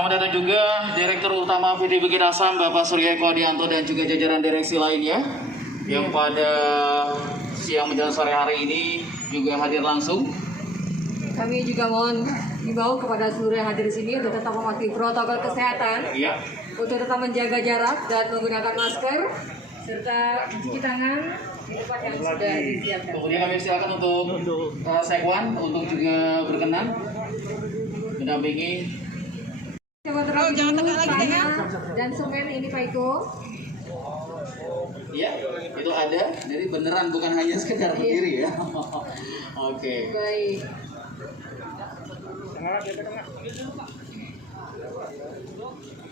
Selamat datang juga Direktur Utama PT Bukit Asam Bapak Surya Eko Adianto dan juga jajaran direksi lainnya yang pada siang menjelang sore hari ini juga hadir langsung. Kami juga mohon himbau kepada seluruh yang hadir di sini untuk tetap mematuhi protokol kesehatan, untuk tetap menjaga jarak dan menggunakan masker serta mencuci tangan di tempat yang sudah disiapkan. Kemudian kami silakan untuk Sekwan untuk juga berkenan mendampingi. Jangan tegak lagi saya dan semen ini Pak Iko. Iya, itu ada. Jadi beneran bukan hanya sekedar berdiri ya. Oke. Baik.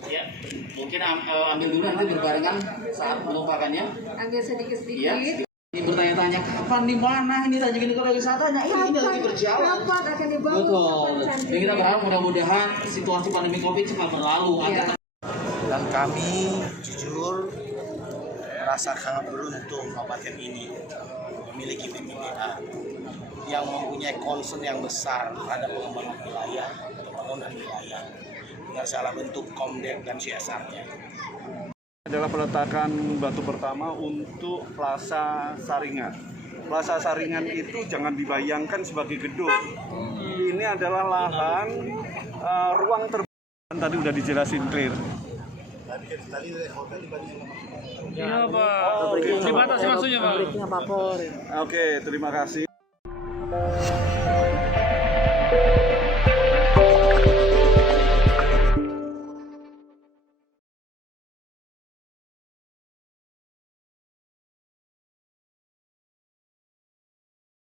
Ya, mungkin ambil dulu nanti berbarengan saat melupakannya. Ambil sedikit-sedikit. Ya, ini bertanya-tanya kapan di mana ini Tanjung Nikora wisatanya ini lagi berjalan. Kapan akan dibangun? Betul. Dan kita berharap mudah-mudahan situasi pandemi Covid cepat berlalu. Ya. Dan kami jujur merasa sangat beruntung kabupaten ini memiliki PPDA yang mempunyai concern yang besar terhadap pengembangan wilayah, pembangunan wilayah dengan segala bentuk komdek dan CSR-nya. Adalah peletakan batu pertama untuk Plaza Saringan. Plaza Saringan itu jangan dibayangkan sebagai gedung. Ini adalah lahan ruang terbuka. Tadi udah dijelasin clear. Iya Pak, dibatasi maksudnya Pak. Oke, terima kasih.